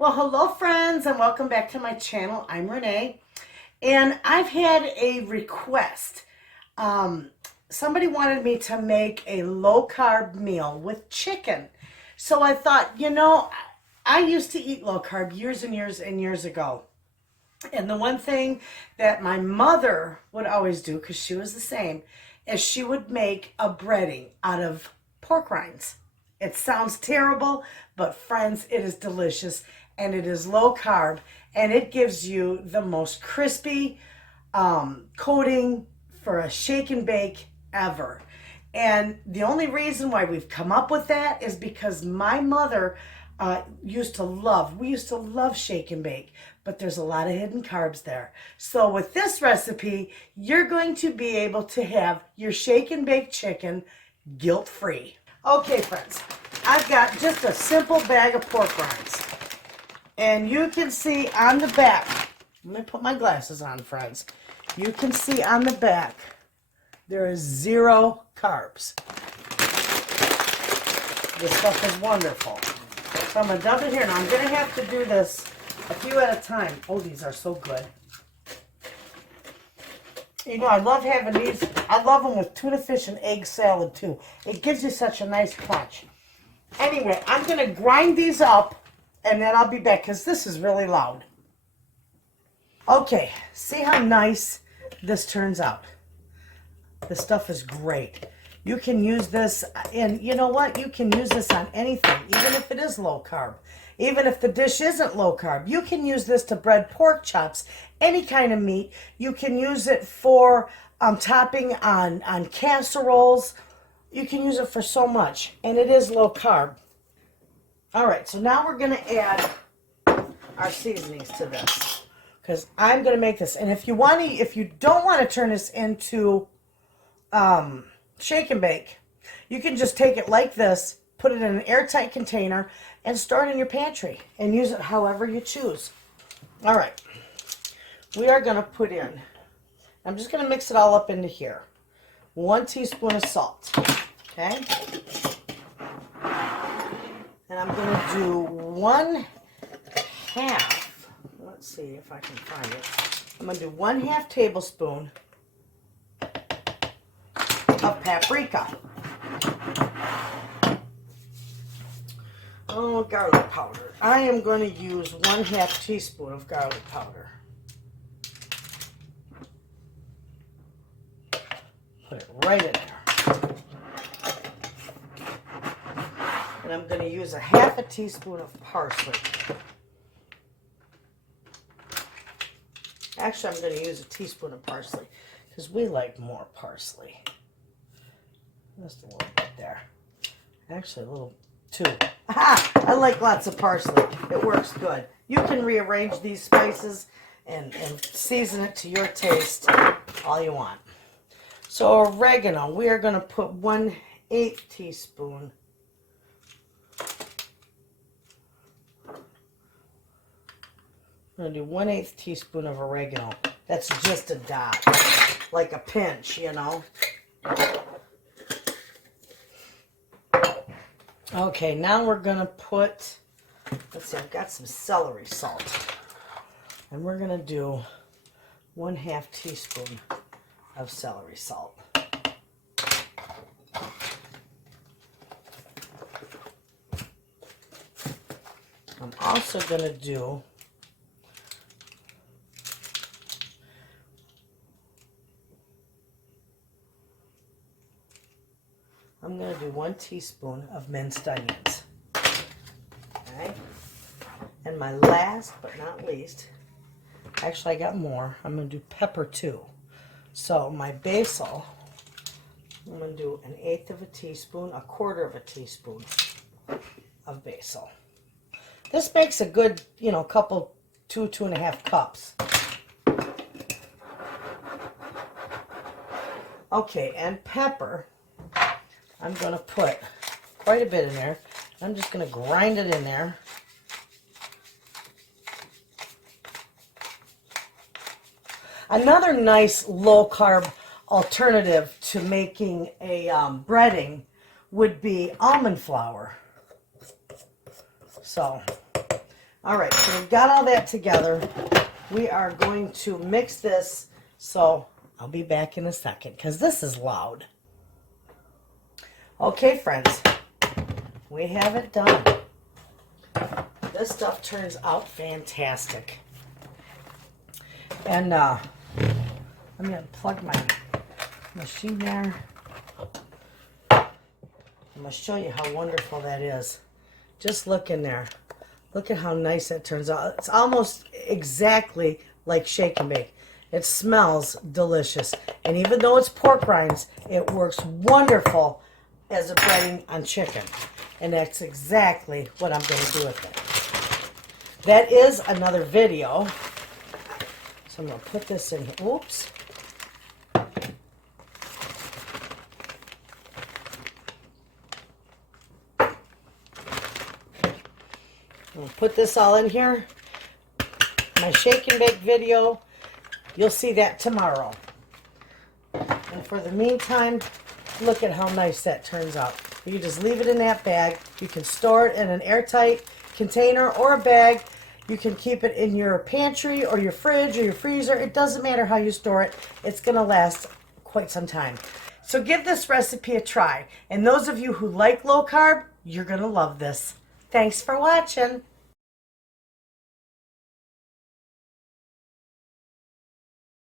Well, hello friends and welcome back to my channel. I'm Renee and I've had a request. Um, Somebody wanted me to make a low carb meal with chicken. So I thought, I used to eat low carb years and years and years ago. And the one thing that my mother would always do, because she was the same, is she would make a breading out of pork rinds. It sounds terrible, but friends, it is delicious and it is low carb and it gives you the most crispy coating for a shake and bake ever. And the only reason why we've come up with that is because my mother we used to love shake and bake, but there's a lot of hidden carbs there. So with this recipe, you're going to be able to have your shake and bake chicken guilt-free. Okay, friends, I've got just a simple bag of pork rinds. And you can see on the back, let me put my glasses on, friends. You can see on the back, there is 0 carbs. This stuff is wonderful. So I'm going to dump it here. Now I'm going to have to do this a few at a time. Oh, these are so good. You know, I love having these. I love them with tuna fish and egg salad too. It gives you such a nice crunch. Anyway, I'm going to grind these up and then I'll be back because this is really loud. Okay, see how nice this turns out. This stuff is great. You can use this, and you know what? You can use this on anything, even if it is low carb. Even if the dish isn't low carb, you can use this to bread pork chops, any kind of meat. You can use it for topping on casseroles. You can use it for so much, and it is low carb. All right, so now we're going to add our seasonings to this because I'm going to make this. And if you don't want to turn this into shake and bake, you can just take it like this, put it in an airtight container, and store it in your pantry and use it however you choose. All right, we are going to put in, I'm just going to mix it all up into here. 1 teaspoon of salt, okay? And I'm going to do 1/2, let's see if I can find it. I'm going to do 1/2 tablespoon of paprika. Oh, garlic powder. I am going to use 1/2 teaspoon of garlic powder. Put it right in there. And I'm going to use 1/2 teaspoon of parsley. Actually, I'm going to use a teaspoon of parsley because we like more parsley. Just a little bit there. Actually, a little too. Aha! I like lots of parsley. It works good. You can rearrange these spices and season it to your taste all you want. So oregano, we are going to put 1/8 teaspoon. I'm going to do 1/8 teaspoon of oregano. That's just a dot, like a pinch, you know. Okay, now we're going to put, let's see, I've got some celery salt. And we're going to do 1/2 teaspoon of celery salt. I'm also going to do I'm going to do 1 teaspoon of minced onions. Okay. And my last but not least, actually I got more, I'm going to do pepper too. So my basil, I'm going to do 1/8 of a teaspoon, 1/4 of a teaspoon of basil. This makes a good, couple, 2.5 cups. Okay, and pepper. I'm going to put quite a bit in there. I'm just going to grind it in there. Another nice low-carb alternative to making a breading would be almond flour. So All right, so we've got all that together. We are going to mix this, so I'll be back in a second because this is loud. Okay, friends, we have it done. This stuff turns out fantastic. And let me unplug my machine there. I'm going to show you how wonderful that is. Just look in there. Look at how nice that turns out. It's almost exactly like shake and bake. It smells delicious. And even though it's pork rinds, it works wonderful as a breading on chicken. And that's exactly what I'm going to do with it. That is another video. So I'm going to put this in here. Oops. I'm going to put this all in here. My shake and bake video, you'll see that tomorrow. And for the meantime, look at how nice that turns out. You just leave it in that bag. You can store it in an airtight container or a bag. You can keep it in your pantry or your fridge or your freezer. It doesn't matter how you store it. It's going to last quite some time. So give this recipe a try. And those of you who like low carb, you're going to love this. Thanks for watching.